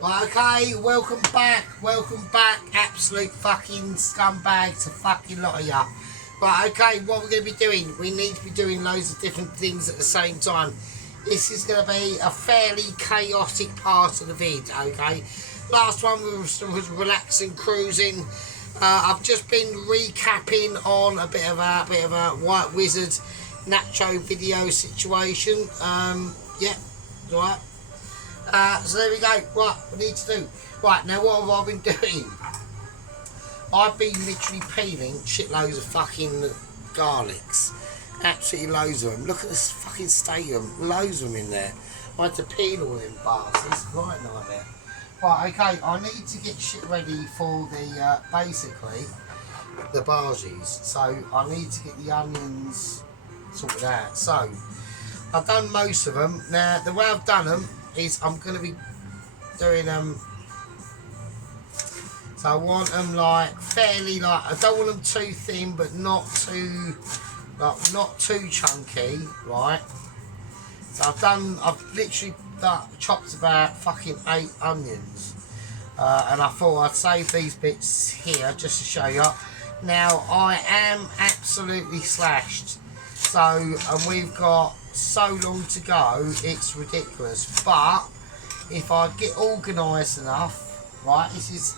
Right, okay, welcome back, absolute fucking scumbags, a fucking lot of ya. Right, okay, what we're going to be doing, we need to be doing loads of different things at the same time. This is going to be a fairly chaotic part of the vid, okay? Last one was relaxing, cruising. I've just been recapping on a bit of a White Wizard Nacho video situation. Yeah, right. So there we go. Right, we need to do. Right, now what have I been doing? I've been literally peeling shitloads of fucking garlics. Absolutely loads of them. Look at this fucking state of them. Loads of them in there. I had to peel all them bastards. Right, nightmare. Right, okay, I need to get shit ready for the, basically, the bargies. So I need to get the onions sorted out. So, I've done most of them. Now, the way I've done them is I'm going to be doing so I want them like fairly, like, I don't want them too thin but not too, like, not too chunky, right? So I've literally chopped about fucking 8 onions, and I thought I'd save these bits here just to show you. Now I am absolutely slashed, so, and we've got so long to go, it's ridiculous. But if I get organised enough, right, this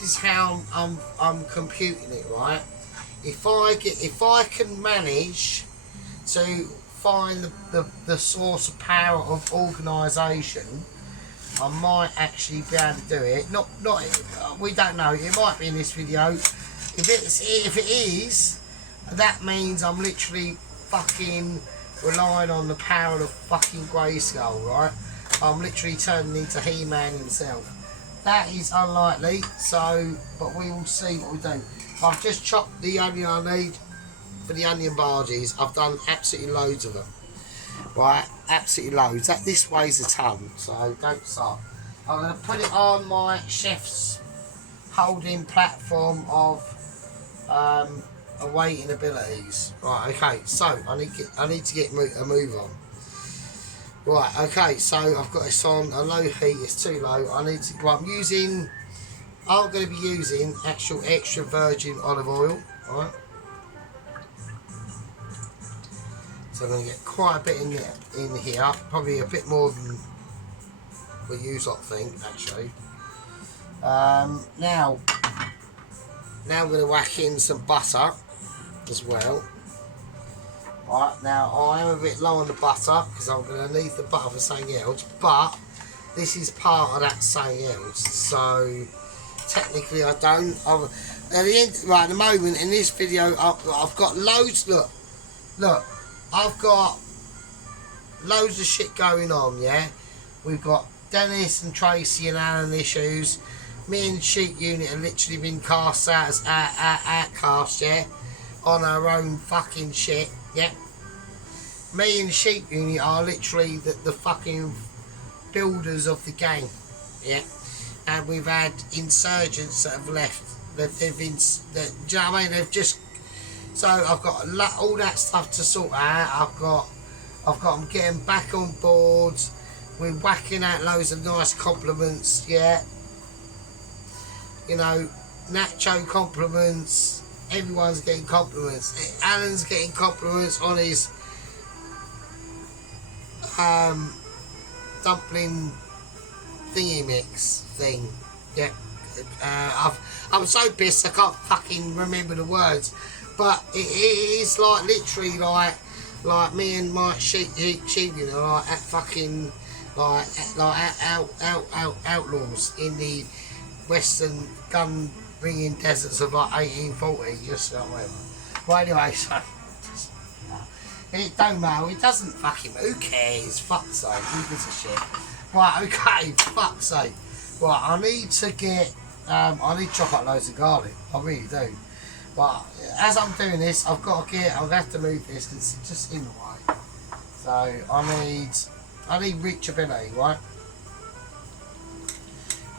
is how I'm computing it, right? If I can manage to find the source of power of organisation, I might actually be able to do it. Not we don't know. It might be in this video. If it is, that means I'm literally fucking relying on the power of fucking Grayskull, right? I'm literally turning into He-Man himself. That is unlikely, so, but we will see what we do. I've just chopped the onion I need for the onion barges. I've done absolutely loads of them, right? Absolutely loads. This weighs a ton, so don't start. I'm going to put it on my chef's holding platform of awaiting abilities. Right, okay, so I need to get a move on. Right, okay, so I've got this on a low heat, it's too low. I'm going to be using actual extra virgin olive oil, right? So I'm going to get quite a bit in here, probably a bit more than we use, I think, actually. Now I'm going to whack in some butter as well. Right, now I am a bit low on the butter because I'm going to need the butter for something else, but this is part of that something else, so technically I don't. At the end, right, at the moment in this video, I've got loads. Look, I've got loads of shit going on. Yeah, we've got Dennis and Tracy and Alan issues. Me and Sheep Unit have literally been cast out as outcast, yeah, on our own fucking shit, yeah. Me and Sheep Unit are literally the fucking builders of the game, yeah. And we've had insurgents that have left. They've been, do you know what I mean? They've just. So I've got all that stuff to sort out. I've got them getting back on board. We're whacking out loads of nice compliments, yeah. You know, Nacho compliments, everyone's getting compliments. Alan's getting compliments on his dumpling thingy mix thing. Yeah, I'm so pissed I can't fucking remember the words, but it is like literally like me and Mike Sheep, you know, like at fucking like outlaws in the western gun ringing deserts of like 1840, just so whatever. Well, anyway, so it don't matter, it doesn't fucking, who cares, fuck's sake, who gives a shit. Right, okay, fuck's sake. Right, I need to get, I need to chop up loads of garlic, I really do. But as I'm doing this, I'll have to move this because it's just in the way. So I need reachability, right?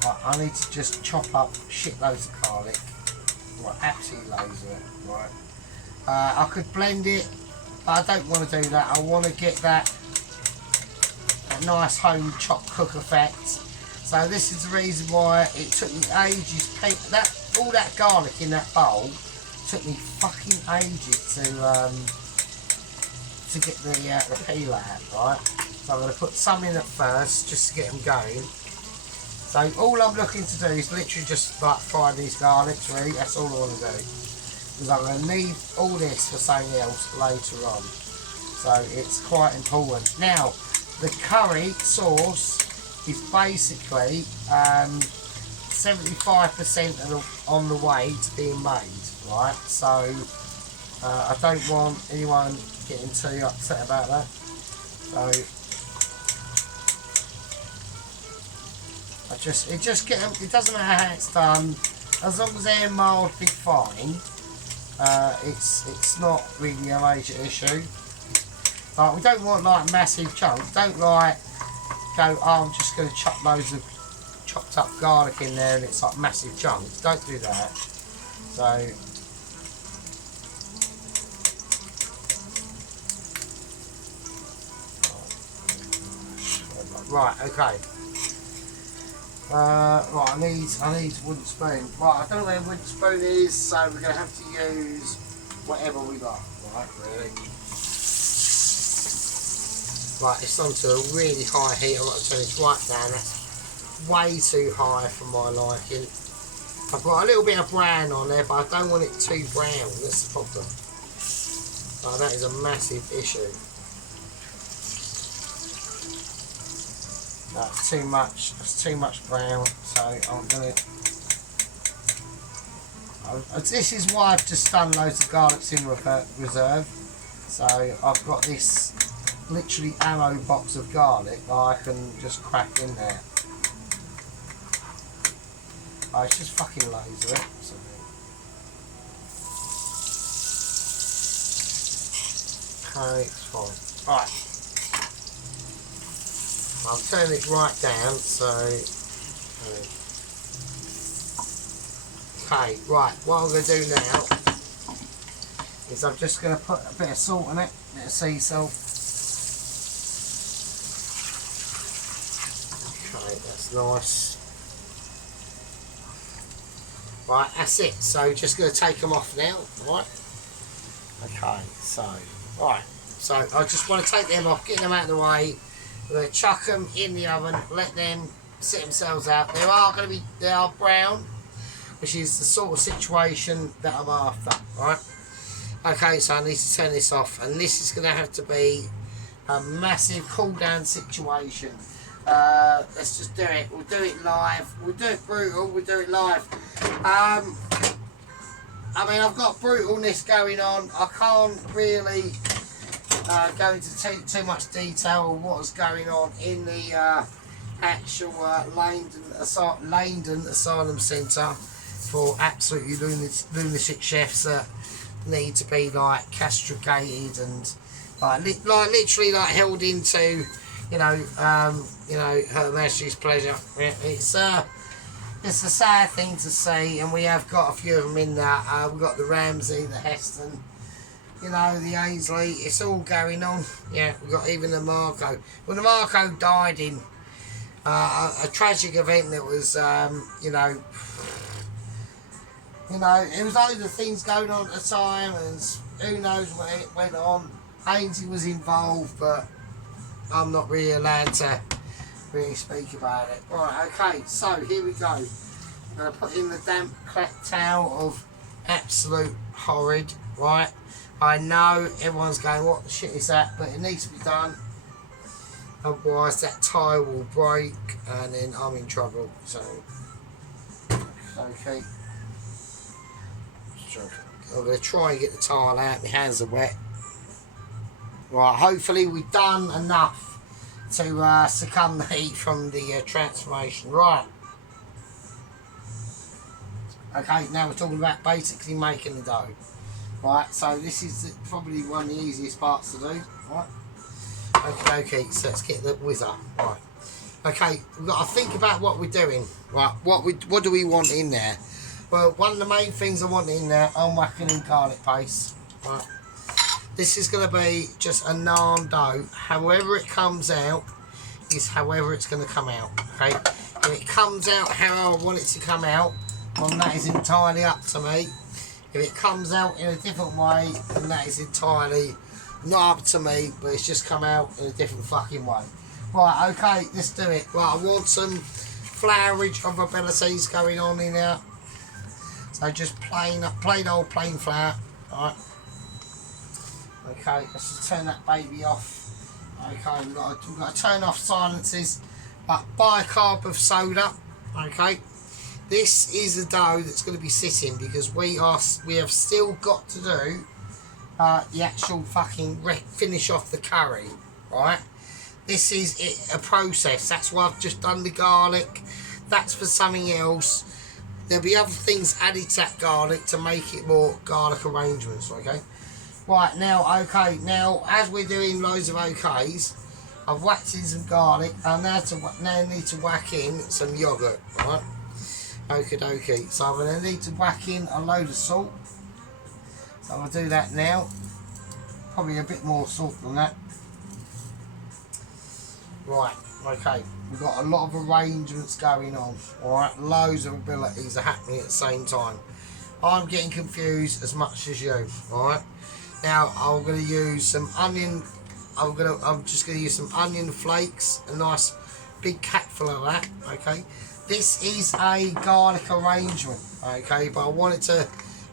Right, I need to just chop up shitloads of garlic. Right, absolutely loads of it, right? I could blend it, but I don't want to do that. I want to get that nice home chop cook effect. So this is the reason why it took me ages. All that garlic in that bowl took me fucking ages to get the peel out, right? So I'm going to put some in at first just to get them going. So all I'm looking to do is literally just like fry these garlics, really. That's all I want to do. Because I'm going to need all this for something else later on. So it's quite important. Now, the curry sauce is basically 75% on the way to being made, right? So I don't want anyone getting too upset about that. So it doesn't matter how it's done, as long as they're mildly fine. It's not really a major issue. Like, we don't want like massive chunks. Don't like go, oh, I'm just going to chop loads of chopped up garlic in there and it's like massive chunks. Don't do that. So right, okay. Right, I need a wooden spoon. Right, I don't know where a wooden spoon is, so we're going to have to use whatever we got. Right, really. Right, it's onto a really high heat. I've got to turn it right down. That's way too high for my liking. I've got a little bit of brown on there, but I don't want it too brown. That's the problem. Oh, that is a massive issue. That's too much. That's too much brown. So I'm gonna. This is why I've just done loads of garlics in reserve. So I've got this literally ammo box of garlic that I can just crack in there. Oh, it's just fucking loads of it. So. Okay, it's fine. Right. I'll turn it right down, so... Okay, right, what I'm going to do now is I'm just going to put a bit of salt in it, a bit of sea salt. Okay, that's nice. Right, that's it. So just going to take them off now, right? Okay, so, right. So I just want to take them off, get them out of the way. We're going to chuck them in the oven, let them sit themselves out. They are brown, which is the sort of situation that I'm after, right? Okay, so I need to turn this off, and this is going to have to be a massive cool down situation. Let's just do it. We'll do it live. We'll do it brutal. We'll do it live. I mean, I've got brutalness going on. I can't really go into too much detail of what was going on in the actual Langdon Asylum Centre for absolutely lunatic chefs that need to be like castrated and like literally like held into, Her Majesty's pleasure. It's a sad thing to see, and we have got a few of them in there. We've got the Ramsey, the Heston, the Ainsley. It's all going on. Yeah, we've got even the Marco. Well, the Marco died in a tragic event that was, it was loads of things going on at the time, and who knows what it went on. Ainsley was involved, but I'm not really allowed to really speak about it. Right, okay, so here we go. I'm going to put in the damp towel of absolute horrid, right? I know everyone's going, what the shit is that? But it needs to be done. Otherwise that tile will break and then I'm in trouble. So, okay. I'm going to try and get the tile out. My hands are wet. Right, hopefully we've done enough to succumb the heat from the transformation. Right. Okay, now we're talking about basically making the dough. Right, so this is probably one of the easiest parts to do. Right. Okay, so let's get the whizzer. Right. Okay, we've got to think about what we're doing. Right, what do we want in there? Well, one of the main things I want in there, I'm whacking in garlic paste. Right. This is going to be just a naan dough. However it comes out is however it's going to come out. Okay. If it comes out how I want it to come out, well, that is entirely up to me. If it comes out in a different way, then that is entirely not up to me, but it's just come out in a different fucking way. Right, okay, let's do it. Right, I want some flourage of abilities going on in there. So just plain old plain flour. Right. Okay, let's just turn that baby off. Okay, we've got to turn off silences. But bicarb of soda. Okay. This is a dough that's going to be sitting because we have still got to do the actual fucking finish off the curry, right? This is a process. That's why I've just done the garlic. That's for something else. There'll be other things added to that garlic to make it more garlic arrangements, okay? Right, now, okay, now, as we're doing loads of okays, I've whacked in some garlic. I now need to whack in some yoghurt, right? Okie dokie. So I'm going to need to whack in a load of salt. So I'll do that now. Probably a bit more salt than that. Right, okay. We've got a lot of arrangements going on. Alright, loads of abilities are happening at the same time. I'm getting confused as much as you. Alright. Now I'm going to use some onion. I'm just going to use some onion flakes. A nice big capful of that. Okay. This is a garlic arrangement, okay, but I want it to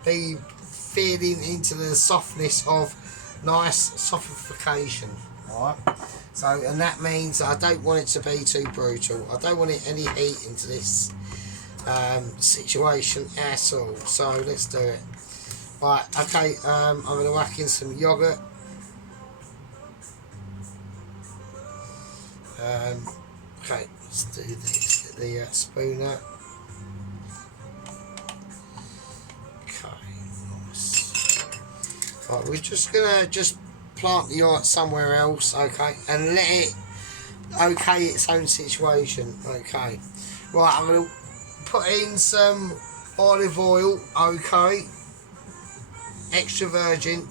be feeding into the softness of nice softification, alright? So, and that means I don't want it to be too brutal. I don't want any heat into this situation at all. So let's do it. Right, okay, I'm going to whack in some yoghurt. Okay, let's do this. Get the spooner. Okay, nice. Right, we're just gonna plant the yacht somewhere else, okay, and let it okay its own situation, okay. Right, I'm gonna put in some olive oil, okay, extra virgin,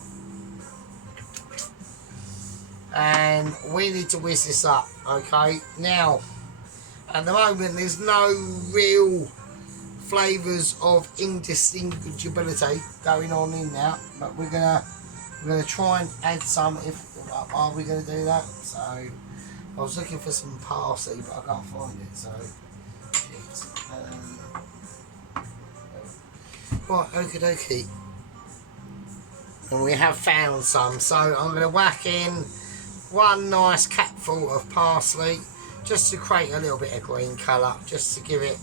and we need to whisk this up, okay. Now, at the moment, there's no real flavours of indistinguishability going on in there, but we're gonna try and add some. Are we gonna do that? So I was looking for some parsley, but I can't find it. So right, okie dokie. And we have found some, so I'm going to whack in one nice capful of parsley just to create a little bit of green colour, just to give it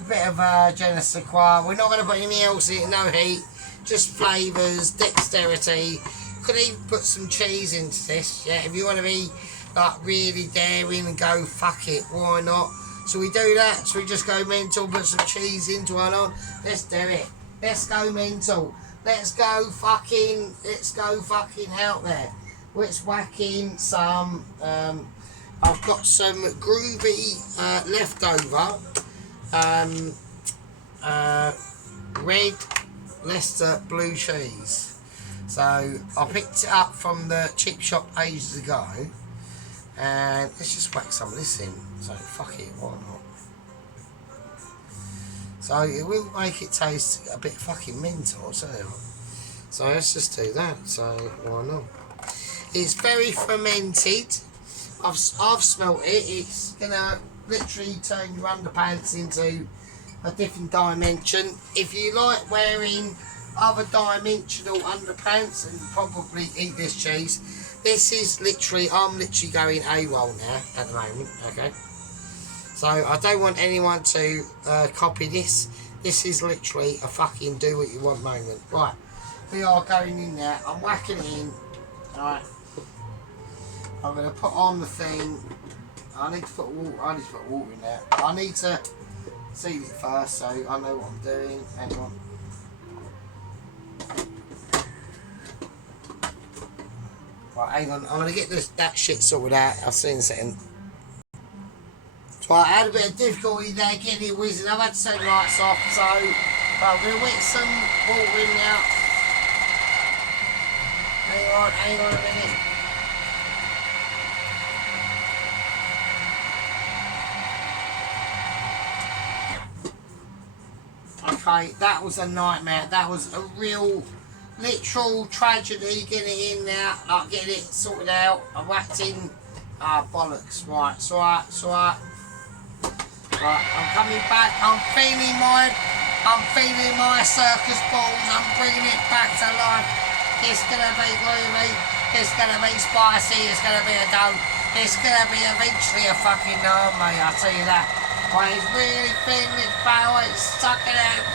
a bit of je ne sais quoi. We're not going to put anything else in it, no heat, just flavours, dexterity. Could even put some cheese into this, yeah, if you want to be like really daring and go fuck it, why not? So we do that, so we just go mental, put some cheese into it on. Let's do it. Let's go mental. Let's go fucking out there. Let's whack in some, I've got some groovy leftover red Leicester blue cheese. So I picked it up from the chip shop ages ago, and let's just whack some of this in. So fuck it, why not? So it will make it taste a bit fucking mint, I'll tell you. So let's just do that. So why not? It's very fermented. I've smelt it. It's gonna literally turn your underpants into a different dimension. If you like wearing other dimensional underpants, and probably eat this cheese. This is literally, I'm literally going AWOL now at the moment. Okay. So I don't want anyone to copy this. This is literally a fucking do what you want moment. Right, we are going in there. I'm whacking it in. Alright. I'm going to put on the thing. I need to put water in there. I need to seal it first so I know what I'm doing. Hang on. Right, hang on. I'm going to get that shit sorted out. I'll see you in a second. So I had a bit of difficulty there getting it whizzing. I've had to turn the lights off, so I'm going to whip some water in now. Hang on a minute. okay, that was a nightmare. That was a real, literal tragedy getting it in there, like getting it sorted out. I whacked in, bollocks, right, it's alright, it's alright. Right, I'm coming back, I'm feeling my circus balls, I'm bringing it back to life. It's gonna be groovy, it's gonna be spicy, it's gonna be a dough, it's gonna be eventually a fucking naan, mate, I'll tell you that. But it's really feeling its power, it's sucking out.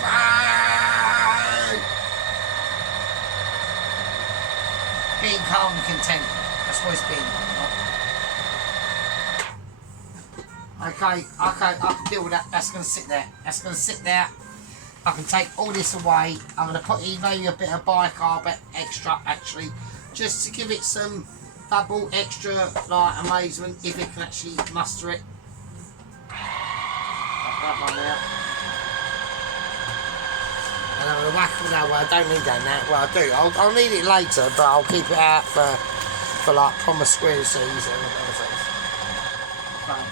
Being calm and content, that's what it's been. Okay, I can deal with that. That's going to sit there. That's going to sit there. I can take all this away. I'm going to put in maybe a bit of bicarb extra, actually, just to give it some double extra like amazement if it can actually muster it. That one out. And I'm going to whack it that way. I don't need that now. Well, I do. I'll need it later, but I'll keep it out for like promiscuities and other things. Fine.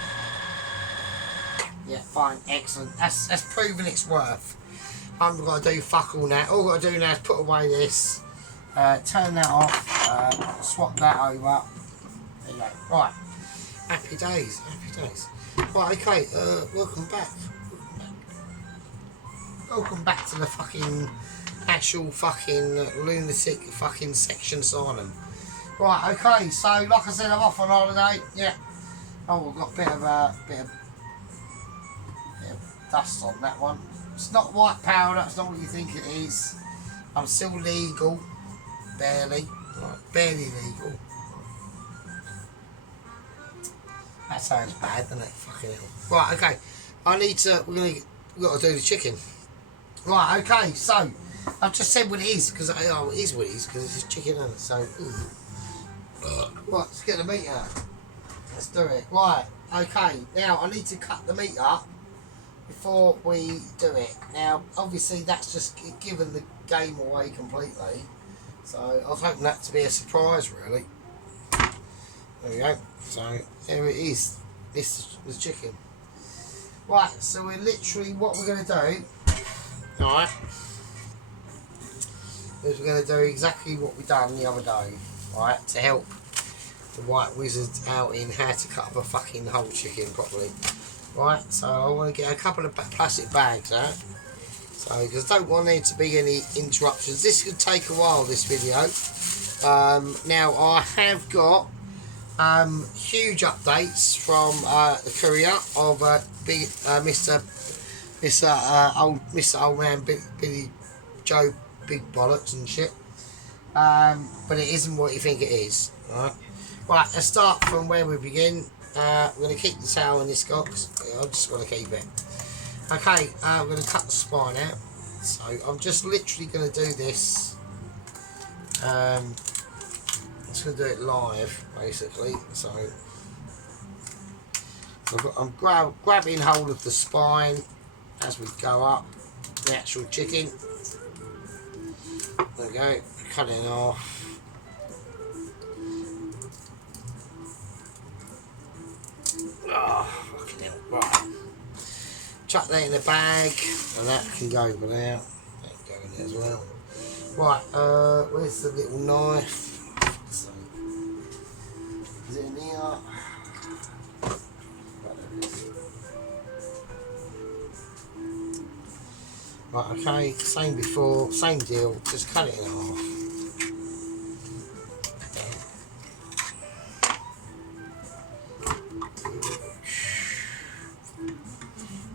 Yeah, fine, excellent. That's proven its worth. I haven't got to do fuck all now. All I've got to do now is put away this, turn that off, swap that over. There you go. Right. Happy days, happy days. Right, okay, welcome back. Welcome back to the fucking actual fucking lunatic fucking section asylum. Right, okay, so like I said, I'm off on holiday. Yeah. Oh, I've got a bit of dust on that one. It's not white powder, it's not what you think it is. I'm still legal. Barely. Right, barely legal. That sounds bad, doesn't it? Fucking hell. Right, okay. We've got to do the chicken. Right, okay, so I've just said what it is, because it is what it is, because it's just chicken, isn't it? So, right, let's get the meat out. Let's do it. Right, okay, now I need to cut the meat up before we do it. Now, obviously, that's just given the game away completely. So, I was hoping that to be a surprise, really. There we go. So, here it is. This is chicken. Right, so we're literally, what we're going to do, alright, is we're going to do exactly what we done the other day, right, to help the white wizard out in how to cut up a fucking whole chicken properly. Right, so I want to get a couple of plastic bags out. So, because I don't want there to be any interruptions. This could take a while, this video. Now, I have got huge updates from the courier of Mr. Old Man Billy Joe Big Bollocks and shit. But it isn't what you think it is. Right, let's start from where we begin. We're going to keep the tail in this guy because I'm just going to keep it. Okay, we're going to cut the spine out. So I'm just literally going to do this. I'm just going to do it live, basically. So I'm grabbing hold of the spine as we go up the actual chicken. There we go, cutting it off. Oh, fucking hell. Right. Chuck that in the bag, and that can go over there. That can go in there as well. Right, where's the little knife? So, is it in here? Right, okay, same before, same deal, just cut it in half.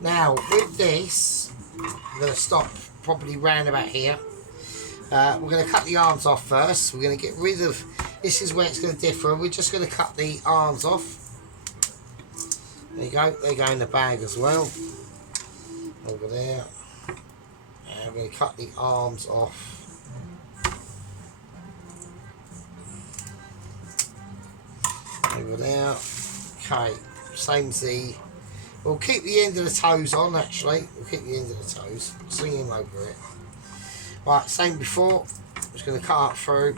Now, with this, I'm going to stop probably round about here. We're going to cut the arms off first. We're going to get rid of, this is where it's going to differ. We're just going to cut the arms off. There you go, they go in the bag as well. Over there. And we're going to cut the arms off. Over there. Okay, same as the, we'll keep the end of the toes on actually. We'll keep the end of the toes. Swing him over it. Right, same before. I'm just going to cut up through.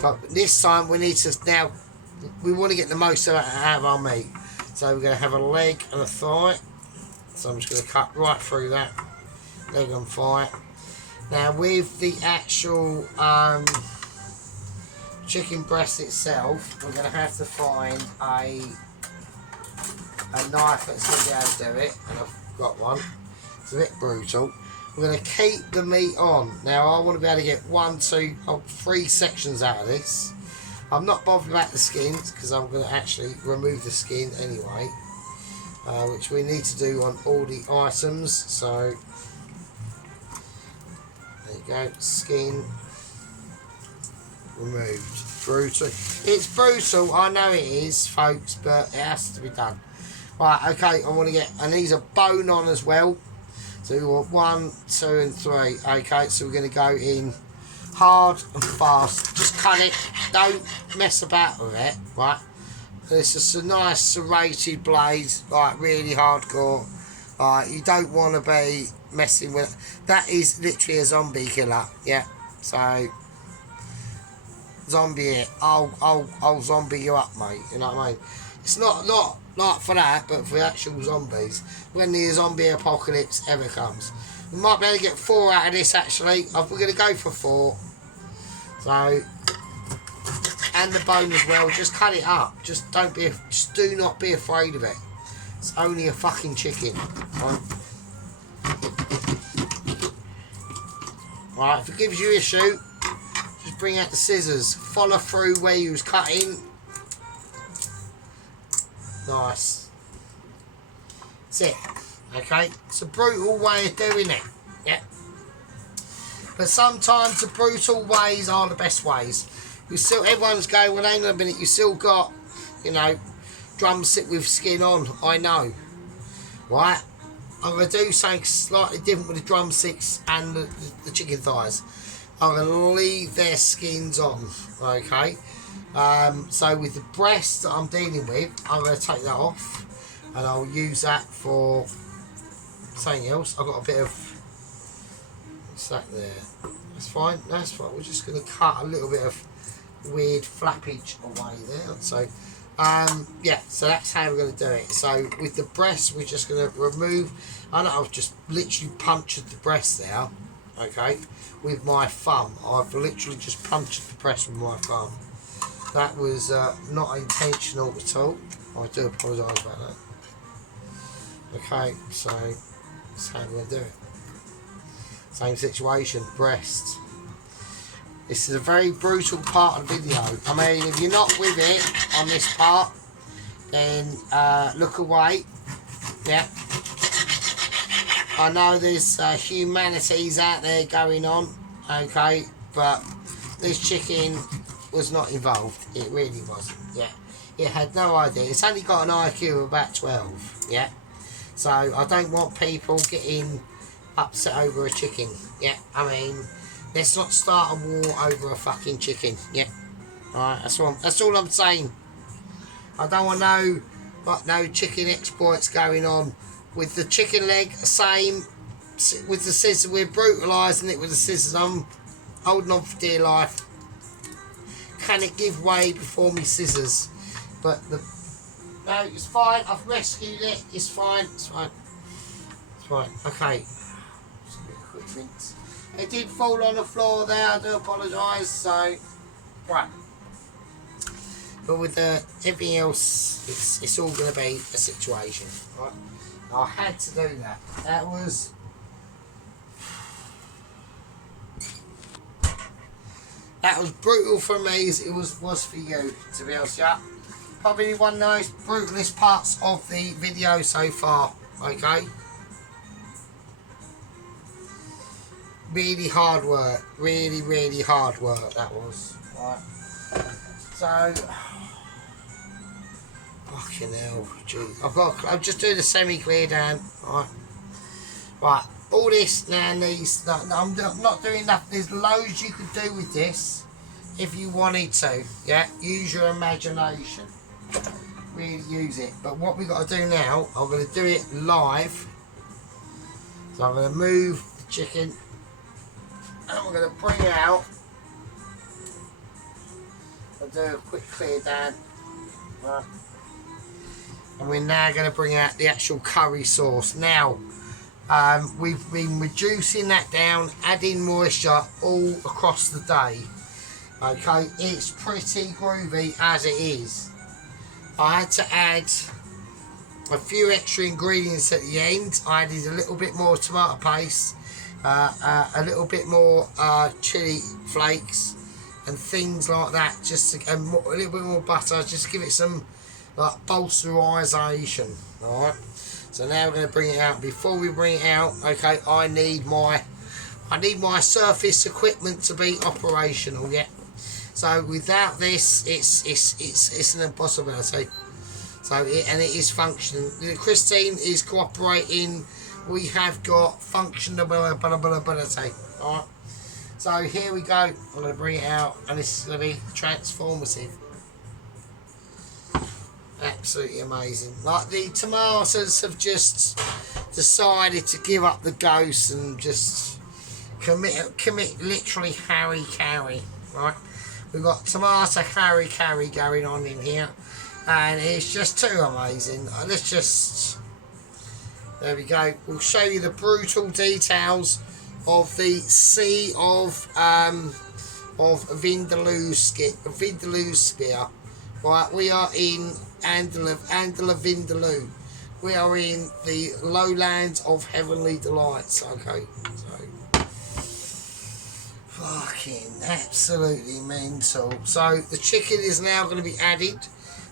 But this time we need to, now, we want to get the most out of our meat. So we're going to have a leg and a thigh. So I'm just going to cut right through that. leg on fire. Now with the actual chicken breast itself, we're going to have to find a knife that's going to be able to do it, and I've got one. It's a bit brutal. We're going to keep the meat on. Now I want to be able to get 1, 2, 3 sections out of this. I'm not bothered about the skins because I'm going to actually remove the skin anyway, which we need to do on all the items. So there you go, skin removed. Brutal. It's brutal, I know it is, folks, but it has to be done. Right, okay, I want to get, and these are bone on as well. So we want 1, 2 and 3. Okay, so we're going to go in hard and fast. Just cut it, don't mess about with it, right? It's just a nice serrated blade, like really hardcore. You don't want to be messing with it. That is literally a zombie killer, yeah. So zombie it, I'll zombie you up, mate. You know what I mean? It's not like for that, but for actual zombies. When the zombie apocalypse ever comes, we might be able to get 4 out of this. Actually, we're going to go for 4. So, and the bone as well. Just cut it up. Just do not be afraid of it. It's only a fucking chicken. Right, if it gives you issue, just bring out the scissors. Follow through where you was cutting. Nice. That's it. Okay, it's a brutal way of doing it. Yeah. But sometimes the brutal ways are the best ways. You still, everyone's going, well, hang on a minute, you still got, you know, drumstick with skin on. I know. Right? I'm going to do something slightly different with the drumsticks and the chicken thighs. I'm going to leave their skins on. Okay? So with the breast that I'm dealing with, I'm going to take that off and I'll use that for something else. I've got a bit of, what's that there? That's fine, that's fine. We're just going to cut a little bit of weird flappage away there. So yeah, so that's how we're going to do it. So with the breast, we're just going to remove, I know I've just literally punctured the breast there, okay, with my thumb. I've literally just punctured the breast with my thumb. That was not intentional at all. I do apologise about that. Okay, so that's how we're going to do it. Same situation, breast. This is a very brutal part of the video. I mean, if you're not with it on this part, then look away. Yeah. I know there's humanities out there going on, okay, but this chicken was not involved. It really wasn't. Yeah, it had no idea. It's only got an IQ of about 12. Yeah, so I don't want people getting upset over a chicken. Yeah, I mean, let's not start a war over a fucking chicken. Yeah, alright, that's all I'm saying. I don't want no chicken exploits going on. With the chicken leg, same. With the scissors, we're brutalising it with the scissors. I'm holding on for dear life. Can it give way before me scissors? But no, it's fine. I've rescued it. It's fine. It's fine. It's fine. Okay. Just a quick rinse. It did fall on the floor there. I do apologise. So, right. But with everything else, it's all going to be a situation. Right. I had to do that. That was brutal for me as it was for you, to be honest. Yeah, probably one of the most brutalest parts of the video so far. Okay, really hard work, really hard work that was. Right. So, fucking hell, gee. I'll just do the semi-clear down. Right. All this now needs, I'm not doing enough. There's loads you could do with this if you wanted to. Yeah, use your imagination. Really use it. But what we got to do now, I'm going to do it live. So I'm going to move the chicken, and we're going to bring it out. I'll do a quick clear down. Right. And we're now going to bring out the actual curry sauce. Now, We've been reducing that down, adding moisture all across the day. Okay, it's pretty groovy as it is. I had to add a few extra ingredients at the end. I added a little bit more tomato paste, a little bit more chili flakes and things like that, just to, and a little bit more butter, just to give it some like bolsterisation. Alright, so now we're going to bring it out. Before we bring it out, okay, I need my surface equipment to be operational. Yeah, so without this, it's an impossibility. So and it is functioning. Christine is cooperating. We have got functionability. Alright, so here we go. I'm going to bring it out, and this is going to be transformative. Absolutely amazing. Like, the tomatoes have just decided to give up the ghost and just commit literally harry-carry. Right, we've got tomato harry-carry going on in here, and it's just too amazing. Let's just, there we go. We'll show you the brutal details of the sea of Vindaloo spear. Right, we are in Andala Vindaloo. We are in the lowlands of heavenly delights. Okay, so fucking absolutely mental. So the chicken is now going to be added.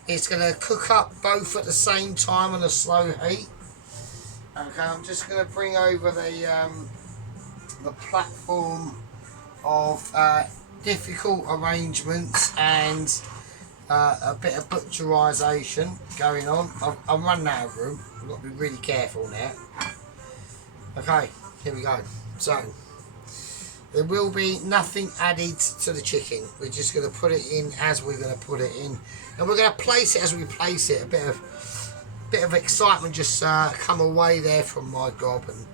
It's going to cook up both at the same time on a slow heat. Okay, I'm just going to bring over the platform of difficult arrangements and a bit of butcherisation going on. I'm running out of room. I've got to be really careful now. Okay, here we go. So there will be nothing added to the chicken. We're just going to put it in as we're going to put it in, and we're going to place it as we place it. A bit of excitement just come away there from my gob and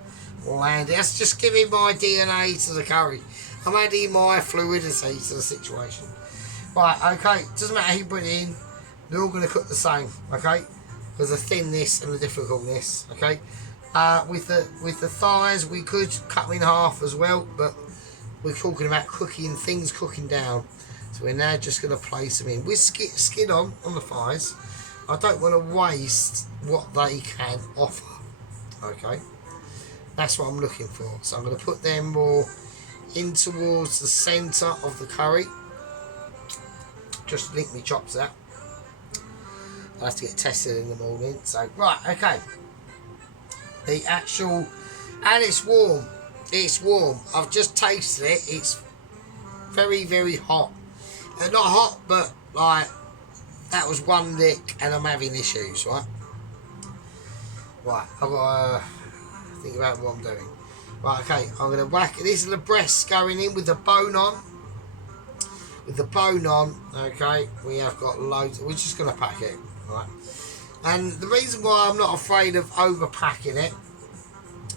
land. That's just giving my DNA to the curry. I'm adding my fluidity to the situation. Right, okay, doesn't matter who you put it in, they're all going to cook the same, okay? There's the thinness and the difficultness, okay? With the thighs, we could cut them in half as well, but we're talking about cooking, things cooking down. So we're now just going to place them in. With skin on the thighs, I don't want to waste what they can offer, okay? That's what I'm looking for. So I'm going to put them more in towards the centre of the curry. Just link me chops out. I'll have to get tested in the morning. So right, okay. The actual, and it's warm. It's warm. I've just tasted it. It's very, very hot. Not hot, but like that was one lick, and I'm having issues. Right. Right. I've got to think about what I'm doing. Right. Okay. I'm gonna whack. These are the breasts going in with the bone on. With the bone on, okay, we have got loads. We're just going to pack it, right? And the reason why I'm not afraid of overpacking it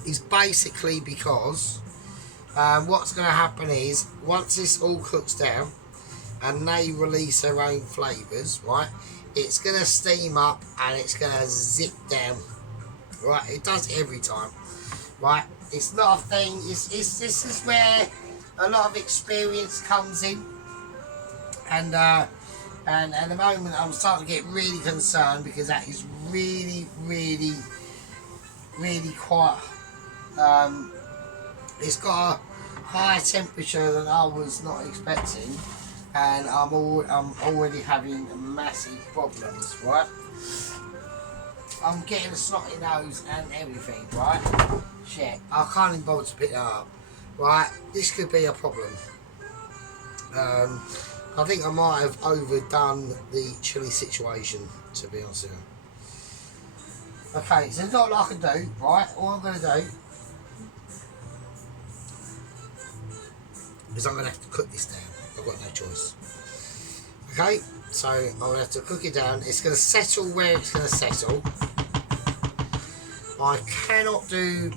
is basically because what's going to happen is once this all cooks down and they release their own flavours, right, it's going to steam up and it's going to zip down, right? It does it every time, right? It's not a thing. This is where a lot of experience comes in. And at the moment I'm starting to get really concerned because that is really quite it's got a higher temperature than I was not expecting, and I'm already having massive problems, right? I'm getting a snotty nose and everything, right? Shit, I can't even bother to pick that up, right? This could be a problem. I think I might have overdone the chili situation, to be honest with you. Okay, so there's not a lot I can do, right? All I'm going to do is I'm going to have to cook this down. I've got no choice. Okay, so I'm going to have to cook it down. It's going to settle where it's going to settle. I cannot do...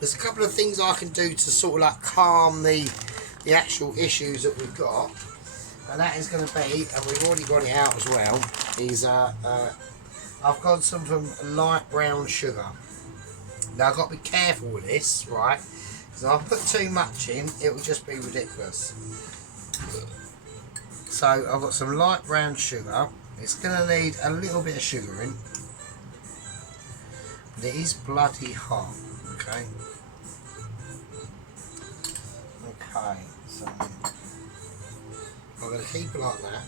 There's a couple of things I can do to sort of like calm the actual issues that we've got, and that is going to be, and we've already got it out as well, is I've got some light brown sugar. Now I've got to be careful with this, right? Because if I put too much in, it will just be ridiculous. So I've got some light brown sugar. It's going to need a little bit of sugar in. But it is bloody hot, okay? Okay, so I'm going to keep it like that.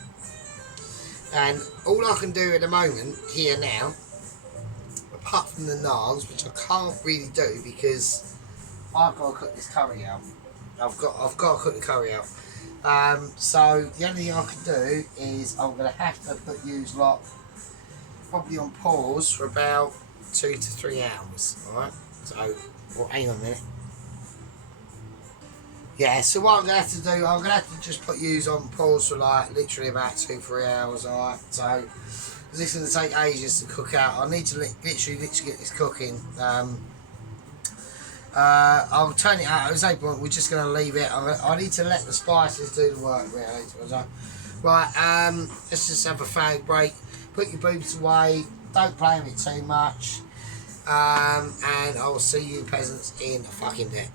And all I can do at the moment, here now, apart from the nails, which I can't really do because I've got to cook this curry out. I've got to cook the curry out. So the only thing I can do is I'm going to have to use lot probably on pause for about 2 to 3 hours. Alright, so well, hang on a minute. Yeah, so what I'm going to have to do, I'm going to have to just put yous on pause for like literally about 2-3 hours. Alright, so this is going to take ages to cook out. I need to literally get this cooking. I'll turn it out. At no point, we're just going to leave it. I need to let the spices do the work, really. Right, let's just have a fag break. Put your boobs away. Don't play with it too much. And I will see you peasants in a fucking bit.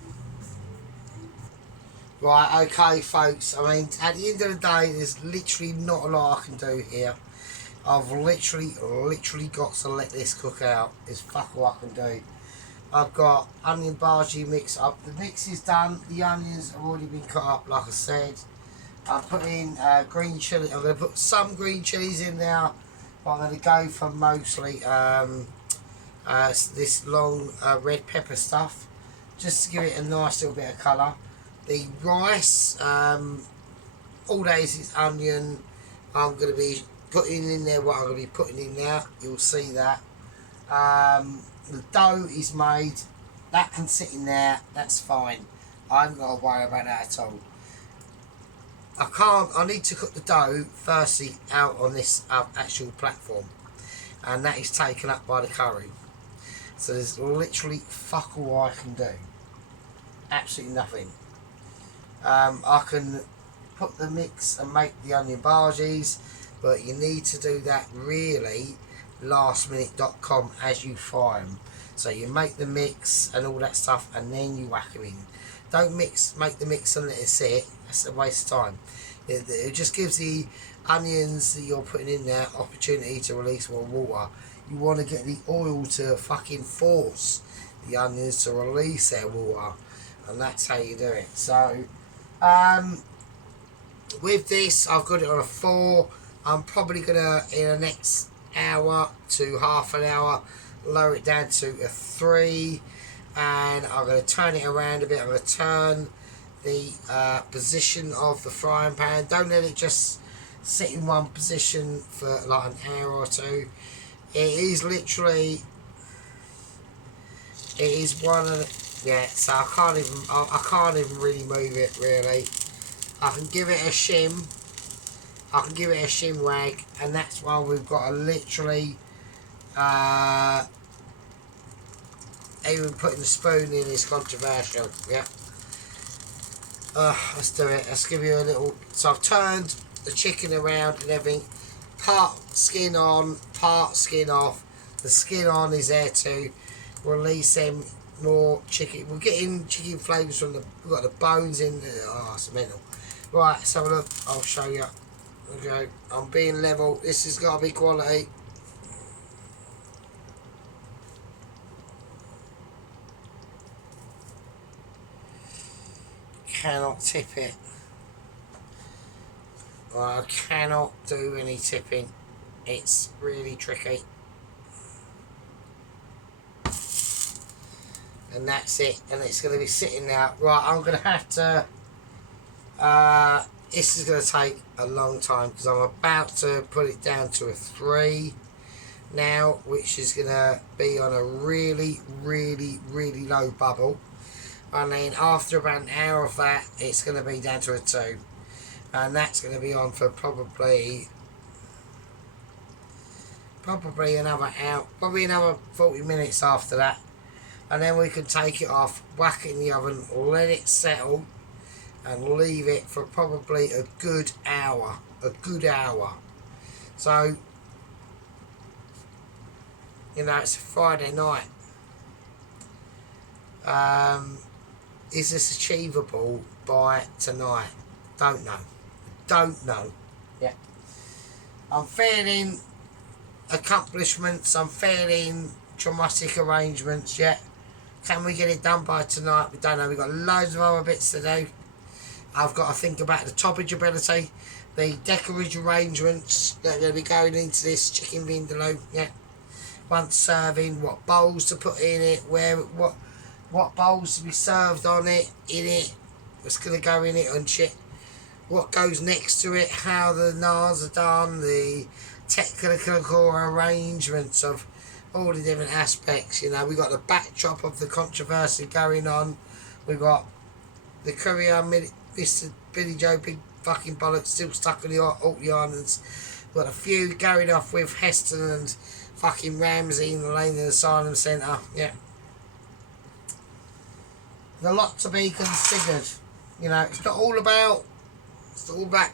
Right, okay, folks. I mean, at the end of the day, there's literally not a lot I can do here. I've literally got to let this cook out. It's fuck all I can do. I've got onion bhaji mix up. The mix is done. The onions have already been cut up, like I said. I've put in green chilli. I'm going to put some green chilies in there. But I'm going to go for mostly this long red pepper stuff, just to give it a nice little bit of colour. The rice, all that is onion. I'm going to be putting in there what I'm going to be putting in there. You'll see that. The dough is made. That can sit in there. That's fine. I haven't got to worry about that at all. I need to cook the dough firstly out on this actual platform, and that is taken up by the curry. So there's literally fuck all I can do. Absolutely nothing. I can put the mix and make the onion bhajis, but you need to do that really lastminute.com as you fry them. So you make the mix and all that stuff, and then you whack them in. Don't make the mix and let it sit. That's a waste of time. It just gives the onions that you're putting in there opportunity to release more water. You want to get the oil to fucking force the onions to release their water, and that's how you do it. So with this, I've got it on a 4. I'm probably gonna, in the next hour to half an hour, lower it down to a 3, and I'm going to turn it around a bit. I'm going to turn the position of the frying pan. Don't let it just sit in one position for like an hour or 2. It is literally, it is one of the, yeah, so I can't even really move it really. I can give it a shim. I can give it a shim wag, and that's why we've got to literally even putting the spoon in is controversial. Yeah. Let's do it. Let's give you a little. So I've turned the chicken around and everything. Part skin on, part skin off. The skin on is there to release them more chicken. We're getting chicken flavours from the. We've got the bones in. Oh, it's mental. Right, let's have a look. I'll show you. Okay, I'm being level. This has got to be quality. Cannot tip it. I cannot do any tipping. It's really tricky. And that's it. And it's going to be sitting there. Right, I'm going to have to... this is going to take a long time because I'm about to put it down to a 3 now, which is going to be on a really, really, really low bubble. And then after about an hour of that, it's going to be down to a 2. And that's going to be on for probably another hour, probably another 40 minutes after that. And then we can take it off, whack it in the oven, let it settle, and leave it for probably a good hour. So, you know, it's a Friday night. Is this achievable by tonight? Don't know. Don't know. Yeah. I'm feeling accomplishments. I'm feeling dramatic arrangements. Yeah. Can we get it done by tonight? We don't know. We've got loads of other bits to do. I've got to think about the toppage ability, the decoration arrangements that are going to be going into this chicken vindaloo. Yeah. Once serving, what bowls to put in it, what bowls to be served on it, in it, what's going to go in it and shit, what goes next to it, how the naars are done, the technical arrangements of all the different aspects. You know, we got the backdrop of the controversy going on. We got the courier, Mr. Billy Joe, big fucking bollocks, still stuck in the Orkney Islands. We got a feud carried off with Heston and fucking Ramsey in the Lane Asylum Centre. Yeah. There's a lot to be considered. You know, it's not all about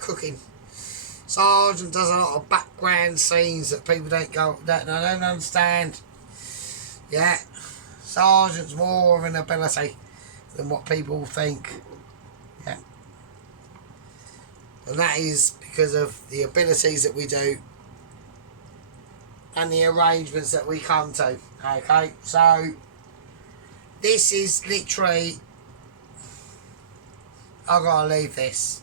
cooking. Sergeant does a lot of background scenes that people don't understand. Yeah. Sergeant's more of an ability than what people think. Yeah. And that is because of the abilities that we do and the arrangements that we come to. Okay, so this is literally, I've got to leave this.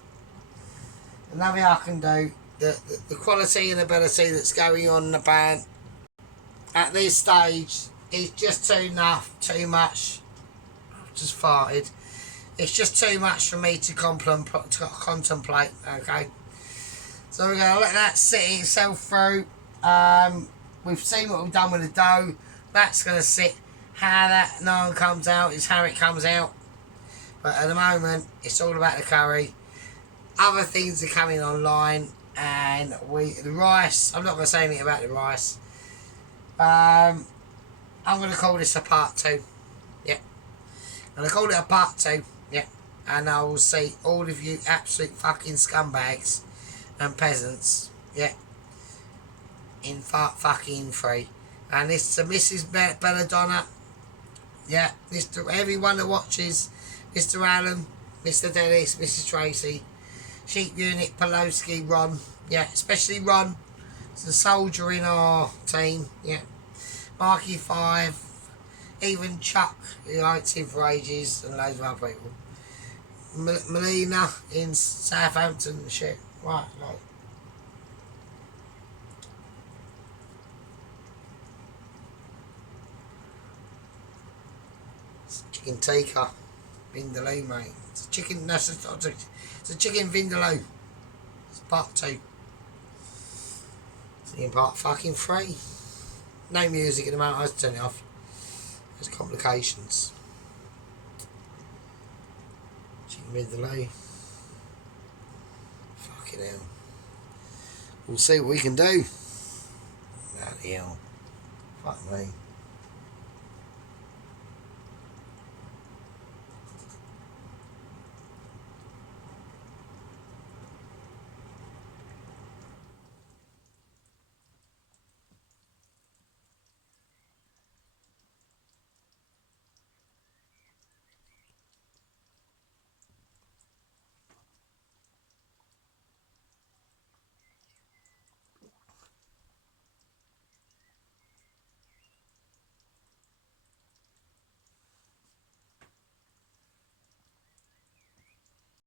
And nothing I can do. The quality and ability that's going on in the band at this stage is just too much. I've just farted. It's just too much for me to contemplate. Okay, so we're going to let that sit itself through. We've seen what we've done with the dough. That's going to sit. How that naan comes out is how it comes out. But at the moment, it's all about the curry. Other things are coming online, and the rice. I'm not going to say anything about the rice. I'm going to call this a part 2. Yeah, I'm going to call it a part 2. Yeah, and I will see all of you absolute fucking scumbags and peasants. Yeah, in fucking free. And this to Mrs. Belladonna. Yeah, Mr. Everyone that watches, Mr. Allen, Mr. Dennis, Mrs. Tracy, Sheep Unit, Pelosi, Ron. Yeah, especially Ron. It's a soldier in our team. Yeah, Marky 5, even Chuck, who likes him for ages, and loads of other people. Melina in Southampton and shit. Right. Chicken tikka, vindaloo, mate. It's a chicken. No, it's a chicken vindaloo. It's part 2. It's in part fucking 3. No music at the moment. I have to turn it off. There's complications. Chicken vindaloo. Fucking hell. We'll see what we can do. Bloody hell. Fuck me.